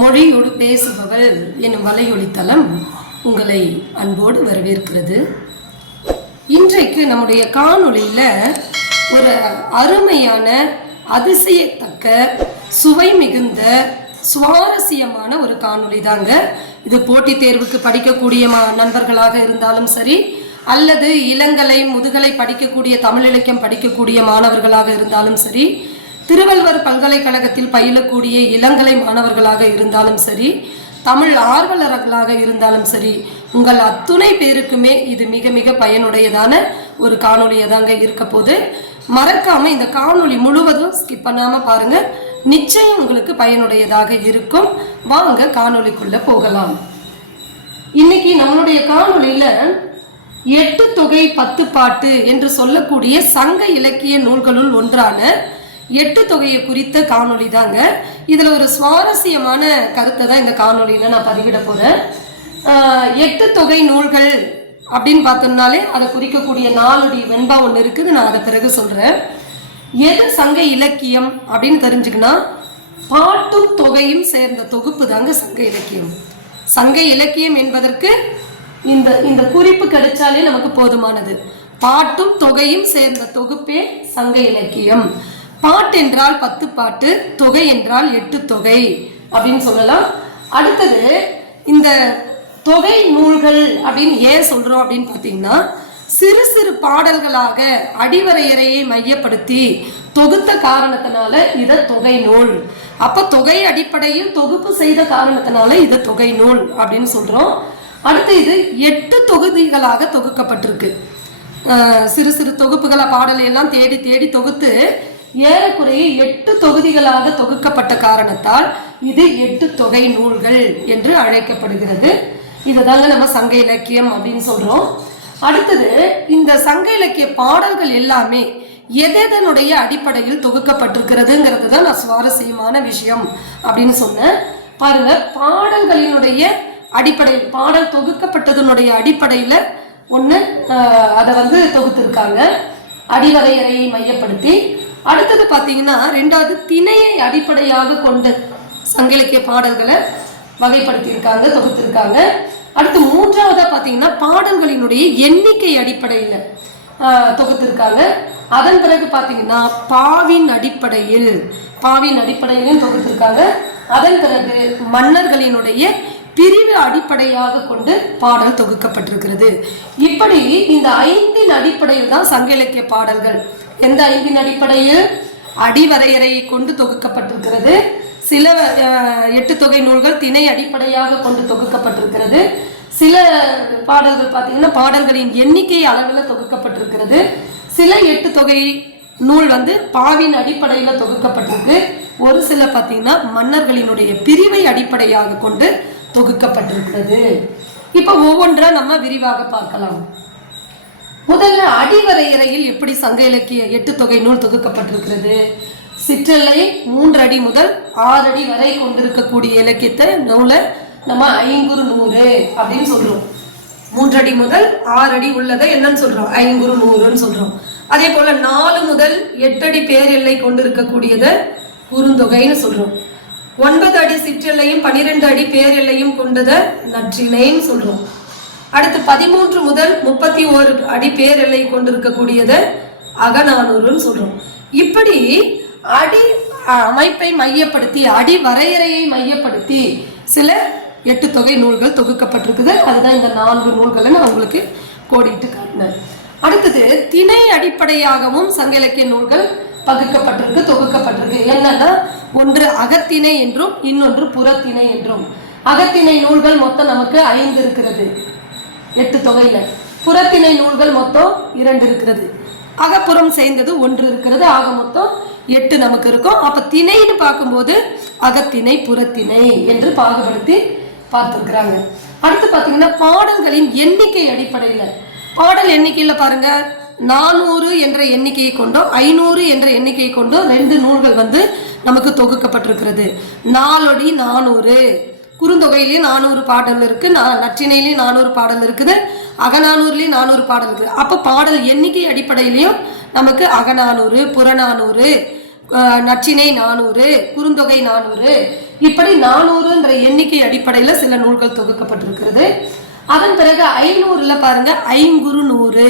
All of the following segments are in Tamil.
மொழியோடு பேசுபவள் என்னும் வலையொலித்தளம் உங்களை அன்போடு வரவேற்கிறது. இன்றைக்கு நம்முடைய காணொளியில ஒரு அருமையான அதிசயத்தக்க சுவை மிகுந்த சுவாரஸ்யமான ஒரு காணொளி தாங்க. இது போட்டித் தேர்வுக்கு படிக்கக்கூடிய மா- நண்பர்களாக இருந்தாலும் சரி அல்லது இளங்கலை முதுகலை படிக்கக்கூடிய தமிழ் இலக்கியம் படிக்கக்கூடிய மாணவர்களாக இருந்தாலும் சரி திருவள்ளுவர் பல்கலைக்கழகத்தில் பயிலக்கூடிய இளங்கலை மாணவர்களாக இருந்தாலும் சரி தமிழ் ஆர்வலர்களாக இருந்தாலும் சரி உங்கள் அத்துணை பேருக்குமே இது மிக மிக பயனுடையதான ஒரு காணொலியை தாங்க இருக்க போது மறக்காம இந்த காணொலி முழுவதும் ஸ்கிப் பண்ணாம பாருங்க. நிச்சயம் உங்களுக்கு பயனுடையதாக இருக்கும். வாங்க காணொலிக்குள்ள போகலாம். இன்னைக்கு நம்மளுடைய காணொலியில எட்டு தொகை பத்து பாட்டு என்று சொல்லக்கூடிய சங்க இலக்கிய நூல்களுள் ஒன்றான எட்டு தொகையை குறித்த காணொளி தாங்க. இதில் ஒரு சுவாரஸ்யமான கருத்தை தான் இந்த காணொலியில் நான் பதிவிட போகிறேன் எட்டு தொகை நூல்கள் அப்படின்னு பார்த்தோம்னாலே அதை குறிக்கக்கூடிய நாளுடைய வெண்பா ஒன்று இருக்குது நான் அதை பிறகு சொல்கிறேன் எது சங்க இலக்கியம் அப்படின்னு தெரிஞ்சுக்கினா பாட்டும் தொகையும் சேர்ந்த தொகுப்பு தாங்க சங்க இலக்கியம். சங்க இலக்கியம் என்பதற்கு இந்த இந்த குறிப்பு கிடைச்சாலே நமக்கு போதுமானது. பாட்டும் தொகையும் சேர்ந்த தொகுப்பே சங்க இலக்கியம். பாட்டு என்றால் பத்து பாட்டு தொகை என்றால் எட்டு தொகை அப்படின்னு சொல்லலாம். அடுத்தது இந்த தொகை நூல்கள் அப்படின்னு ஏன் சொல்றோம் அப்படின்னு பார்த்தீங்கன்னா சிறு சிறு பாடல்களாக அடிவரையறையை மையப்படுத்தி தொகுத்த காரணத்தினால இத தொகை நூல். அப்ப தொகை அடிப்படையில் தொகுப்பு செய்த காரணத்தினால இது தொகை நூல் அப்படின்னு சொல்றோம். அடுத்து இது எட்டு தொகுதிகளாக தொகுக்கப்பட்டிருக்கு. சிறு சிறு தொகுப்புகளை பாடலையெல்லாம் தேடி தேடி தொகுத்து ஏறக்குறைய எட்டு தொகுதிகளாக தொகுக்கப்பட்ட காரணத்தால் இது எட்டு தொகை நூல்கள் என்று அழைக்கப்படுகிறது. இதுதாங்க நம்ம சங்க இலக்கியம் அப்படின்னு சொல்றோம். அடுத்தது இந்த சங்க இலக்கிய பாடல்கள் எல்லாமே எதெதனுடைய அடிப்படையில் தொகுக்கப்பட்டிருக்கிறதுங்கிறது தான் நான் சுவாரஸ்யமான விஷயம் அப்படின்னு சொன்னேன். பாருங்க பாடல்களினுடைய அடிப்படையில் பாடல் தொகுக்கப்பட்டதனுடைய அடிப்படையில் ஒன்று அதை வந்து தொகுத்திருக்காங்க. அடிவரையறையை மையப்படுத்தி அடுத்தது பார்த்தீங்கன்னா ரெண்டாவது திணையை அடிப்படையாக கொண்டு சங்க இலக்கிய பாடல்களை வகைப்படுத்தியிருக்காங்க தொகுத்திருக்காங்க. அடுத்து மூன்றாவதாக பார்த்தீங்கன்னா பாடல்களினுடைய எண்ணிக்கை அடிப்படையில் தொகுத்திருக்காங்க. அதன் பிறகு பார்த்தீங்கன்னா பாவின் அடிப்படையில் பாவின் அடிப்படையிலும் தொகுத்திருக்காங்க. அதன் பிறகு மன்னர்களினுடைய பிரிவு அடிப்படையாக கொண்டு பாடல் தொகுக்கப்பட்டிருக்கிறது. இப்படி இந்த ஐந்தின் அடிப்படையில் தான் சங்க இலக்கிய பாடல்கள். எந்த ஐந்தின் அடிப்படையில்? அடிவரையறையை கொண்டு தொகுக்கப்பட்டிருக்கிறது. சில எட்டு தொகை நூல்கள் திணை அடிப்படையாக கொண்டு தொகுக்கப்பட்டிருக்கிறது. சில பாடல்கள் பார்த்தீங்கன்னா பாடல்களின் எண்ணிக்கை அளவில் தொகுக்கப்பட்டிருக்கிறது. சில எட்டு தொகை நூல் வந்து பாவின் அடிப்படையில் தொகுக்கப்பட்டிருக்கு. ஒரு சில பார்த்தீங்கன்னா மன்னர்களினுடைய பிரிவை அடிப்படையாக கொண்டு தொகுக்கப்பட்டிருக்கிறது. இப்போ ஒவ்வொன்றா நம்ம விரிவாக பார்க்கலாம். முதல்ல அடிவரையறையில் எப்படி சங்க இலக்கிய எட்டு தொகை நூல் தொகுக்கப்பட்டிருக்கிறது? சிற்றலை மூன்று அடி முதல் ஆறு அடி வரை கொண்டிருக்கக்கூடிய இலக்கியத்தை நூலை நம்ம ஐங்குறு நூறு அப்படின்னு சொல்றோம். மூன்றடி முதல் ஆறு அடி உள்ளதை என்னன்னு சொல்றோம்? ஐங்குறு நூறுன்னு சொல்றோம். அதே போல நாலு முதல் எட்டடி பேர் எல்லை கொண்டிருக்கக்கூடியதை குறுந்தொகைன்னு சொல்றோம். ஒன்பது அடி சிற்றெல்லையும் பனிரெண்டு அடி பேர் எல்லையும் கொண்டதை நற்றிணைன்னு சொல்றோம். அடுத்து பதிமூன்று முதல் முப்பத்தி ஓரு அடி பேர் எல்லை அகநானூறுன்னு சொல்றோம். இப்படி அடி அமைப்பை மையப்படுத்தி அடி வரையறையை மையப்படுத்தி சில எட்டு தொகை நூல்கள் தொகுக்கப்பட்டிருக்குது. அதுதான் இந்த நான்கு நூல்களை நான் உங்களுக்கு கோடிட்டு காட்டினேன். அடுத்தது திணை அடிப்படையாகவும் சங்க இலக்கிய நூல்கள் பகுக்கப்பட்டிருக்கு தொகுக்கப்பட்டிருக்கு. என்னன்னா ஒன்று அகத்திணை என்றும் இன்னொன்று புறத்திணை என்றும். அகத்திணை நூல்கள் மொத்தம் நமக்கு ஐந்து இருக்கிறது. எட்டு தொகையில. புறத்திணை நூல்கள் மொத்தம் இரண்டு இருக்கிறது. அகப்புறம் சேர்ந்தது ஒன்று இருக்கிறது. ஆக மொத்தம் எட்டு நமக்கு இருக்கும். அப்ப திணைன்னு பார்க்கும்போது அகத்திணை புறத்திணை என்று பாகுபடுத்தி பார்த்துருக்குறாங்க. அடுத்து பார்த்தீங்கன்னா பாடல்களின் எண்ணிக்கை அடிப்படையில். பாடல் எண்ணிக்கையில் பாருங்க. நானூறு என்ற எண்ணிக்கையை கொண்டோ ஐநூறு என்ற எண்ணிக்கையை கொண்டோ ரெண்டு நூல்கள் வந்து நமக்கு தொகுக்கப்பட்டிருக்கிறது. நாலொடி நானூறு. குறுந்தொகையிலேயும் நானூறு பாடல் இருக்கு நான் நற்றிணையிலையும் நானூறு பாடல் இருக்குது அகநானூறுலேயும் நானூறு பாடல் இருக்குது. அப்போ பாடல் எண்ணிக்கை அடிப்படையிலையும் நமக்கு அகநானூறு புறநானூறு அஹ், நானூறு குறுந்தொகை நானூறு. இப்படி நானூறுன்ற எண்ணிக்கை அடிப்படையில் சில நூல்கள் தொகுக்கப்பட்டிருக்கிறது. அதன் பிறகு ஐநூறுல பாருங்க ஐங்குறு நூறு.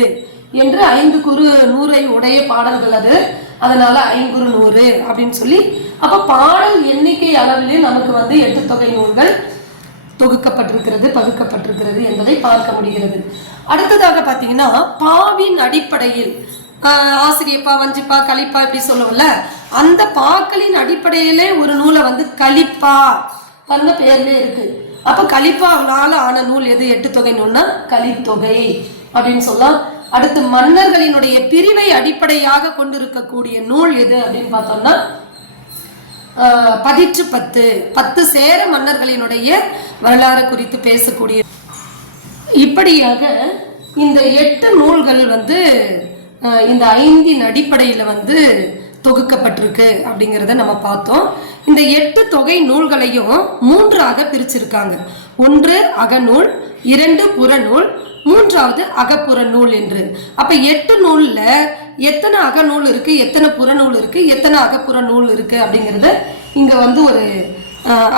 என்று ஐந்து குறு நூறை உடைய பாடல்கள் அது. அதனால ஐங்குறு நூறு அப்படின்னு சொல்லி. அப்ப பாடல் எண்ணிக்கை அளவிலே நமக்கு வந்து எட்டு தொகை நூல்கள் தொகுக்கப்பட்டிருக்கிறது பகுக்கப்பட்டிருக்கிறது என்பதை பார்க்க முடிகிறது. அடுத்ததாக பார்த்தீங்கன்னா பாவின் அடிப்படையில் ஆசிரியப்பா வஞ்சிப்பா கலிப்பா இப்படி சொல்லுவோம்ல அந்த பாக்களின் அடிப்படையிலே ஒரு நூலை வந்து கலிப்பா அந்த பேர்ல இருக்கு. அப்ப கலிப்பாவினால ஆன நூல் எது? எட்டு தொகை நூல்னா கலித்தொகை அப்படின்னு சொல்லலாம். அடுத்து மன்னர்களினுடைய பிரிவை அடிப்படையாக கொண்டிருக்கக்கூடிய நூல் எது அப்படின்னு பார்த்தோம்னா பதிற்று பத்து. பத்து சேர மன்னர்களினுடைய வரலாறு குறித்து பேசக்கூடிய இப்படியாக இந்த எட்டு நூல்கள் வந்து இந்த ஐந்தின் அடிப்படையில் வந்து தொகுக்கப்பட்டிருக்கு அப்படிங்கிறத நம்ம பார்த்தோம். இந்த எட்டு தொகை நூல்களையும் மூன்றாக பிரிச்சிருக்காங்க. ஒன்று அகநூல் இரண்டு புறநூல் மூன்றாவது அகப்புற நூல் என்று. அப்ப எட்டு நூல்ல எத்தனை அகநூல் இருக்கு எத்தனை புறநூல் இருக்கு எத்தனை அகப்புற நூல் இருக்கு அப்படிங்கறத இங்க வந்து ஒரு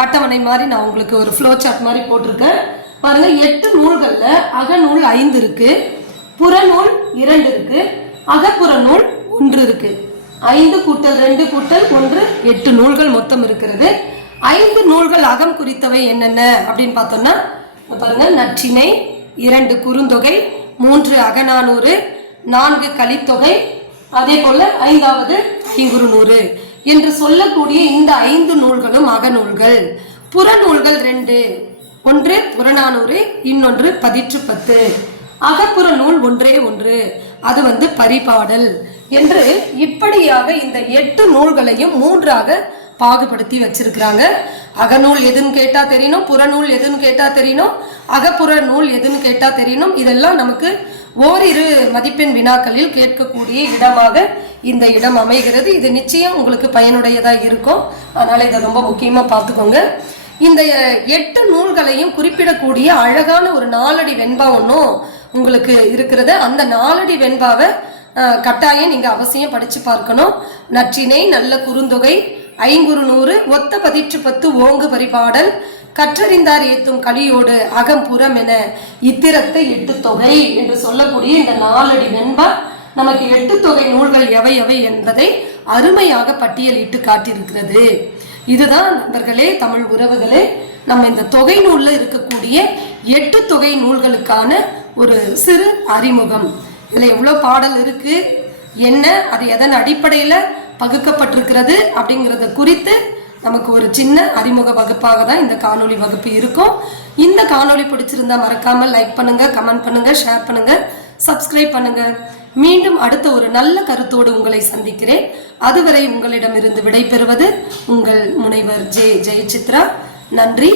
அட்டவணை மாதிரி நான் உங்களுக்கு ஒரு ஃப்ளோ சார்ட் மாதிரி போட்டிருக்கேன். பாருங்க எட்டு நூல்கள்ல அகநூல் ஐந்து இருக்கு புறநூல் இரண்டு இருக்கு அகப்புற நூல் ஒன்று இருக்கு. ஐந்து கூட்டல் ரெண்டு கூட்டல் ஒன்று எட்டு நூல்கள் மொத்தம் இருக்கிறது. ஐந்து நூல்கள் அகம் குறித்தவை என்னென்ன அப்படின்னு பார்த்தோம்னா பாருங்க நற்றினை இரண்டு குறுந்தொகை மூன்று அகநானூறு நான்கு கலித்தொகை அதே போல ஐந்தாவது ஐங்குறுநூறு என்று சொல்லக்கூடிய இந்த ஐந்து நூல்களும் அகநூல்கள். புறநூல்கள் ரெண்டு ஒன்று புறநானூறு இன்னொன்று பதிற்று பத்து. அகப்புற நூல் ஒன்றே ஒன்று அது வந்து பரிபாடல் என்று இப்படியாக இந்த எட்டு நூல்களையும் மூன்றாக பாகுபடுத்தி வச்சிருக்கிறாங்க. அகநூல் எதுன்னு கேட்டா தெரியணும் புறநூல் எதுன்னு கேட்டா தெரியணும் அகப்புற நூல் எதுன்னு கேட்டா தெரியணும் இதெல்லாம் நமக்கு ஓரிரு மதிப்பெண் வினாக்களில் கேட்கக்கூடிய இடமாக இந்த இடம் அமைகிறது. இது நிச்சயம் உங்களுக்கு பயனுடையதா இருக்கும். அதனால இதை ரொம்ப முக்கியமா பார்த்துக்கோங்க. இந்த எட்டு நூல்களையும் குறிப்பிடக்கூடிய அழகான ஒரு நாலடி வெண்பா ஒன்றும் உங்களுக்கு இருக்கிறது. அந்த நாலடி வெண்பாவை கட்டாயம் நீங்க அவசியம் படிச்சு பார்க்கணும். நற்றினை நல்ல குறுந்தொகை ஐங்குறு நூறு ஒத்த பதிற்று பத்து ஓங்கு பரிபாடல் கற்றறிந்தார் ஏத்தும் கலியோடு அகம்புறம் என இத்திரத்தை எட்டு தொகை என்று சொல்லக்கூடிய இந்த நாலடி வெண்பா நமக்கு எட்டு தொகை நூல்கள் எவை எவை என்பதை அருமையாக பட்டியலிட்டு காட்டியிருக்கிறது. இதுதான் நண்பர்களே தமிழ் உறவுகளே நம்ம இந்த தொகை நூல்ல இருக்கக்கூடிய எட்டு தொகை நூல்களுக்கான ஒரு சிறு அறிமுகம். இதில் எவ்வளோ பாடல் இருக்கு என்ன அது எதன் அடிப்படையில் பகுக்கப்பட்டிருக்கிறது அப்படிங்கிறத குறித்து நமக்கு ஒரு சின்ன அறிமுக வகுப்பாக தான் இந்த காணொளி வகுப்பு இருக்கும். இந்த காணொளி பிடிச்சிருந்தா மறக்காம லைக் பண்ணுங்க கமெண்ட் பண்ணுங்க ஷேர் பண்ணுங்க சப்ஸ்கிரைப் பண்ணுங்க. மீண்டும் அடுத்த ஒரு நல்ல கருத்தோடு உங்களை சந்திக்கிறேன். அதுவரை உங்களிடமிருந்து விடைபெறுவது உங்கள் முனைவர் ஜே ஜெயசித்ரா. நன்றி.